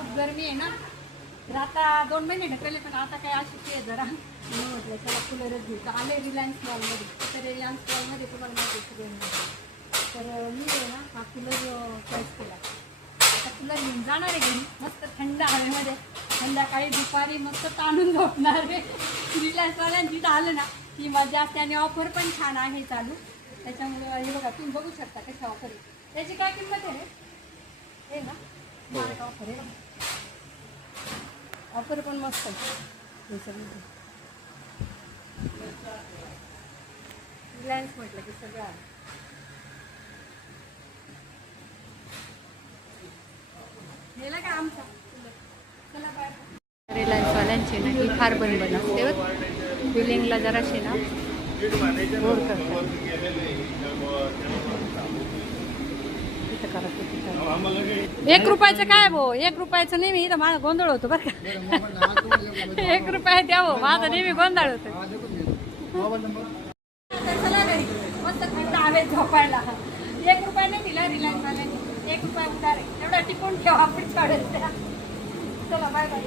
खूप गरमी आहे ना, तर आता 2 महिने ढकलले, पण आता काय अशी आहे जरा, मी म्हटलं चला कूलरच घेऊ. तर आले रिलायन्स मॉलमध्ये. तर रिलायन्स मॉलमध्ये तुम्हाला माहिती आहे, तर मी आहे ना हा कूलर चॉईस केला. आता कूलर घेऊन जाणार आहे घरी, मस्त थंड हवेमध्ये संध्याकाळी दुपारी मस्त ताणून झोपणार आहे. रिलायन्सवाल्यांची इथं आलं ना की मजा असते, आणि ऑफर पण छान आहे चालू. त्याच्यामुळे हे बघा, तुम्ही बघू शकता कशी ऑफर आहे. त्याची काय किंमत आहे रे? हे ना स्मार्ट ऑफर आहे, ऑफर पण मस्त आहे. हे सगळं रिलायन्स म्हटलं की सगळं आहे. गेला का आमचा? चला बाय. रिलायन्सवाल्यांची ना ही फार बनबन असते. बिलिंगला जराशी ना बोर करतात. एक रुपयाचं काय भाऊ? 1 रुपयाचं नेहमी इथं माझा गोंधळ होतो बरं का. 1 रुपया द्या भाऊ, माझा नेहमी गोंधळ होतो. चला घरी मस्त थंड हवेत झोपायला. 1 रुपया नाही दिला रिलायन्सवाल्यांनी, 1 रुपया उधार आहे. एवढा टिकून ठेवा आपण चढेल त्या. चला बाय बाय.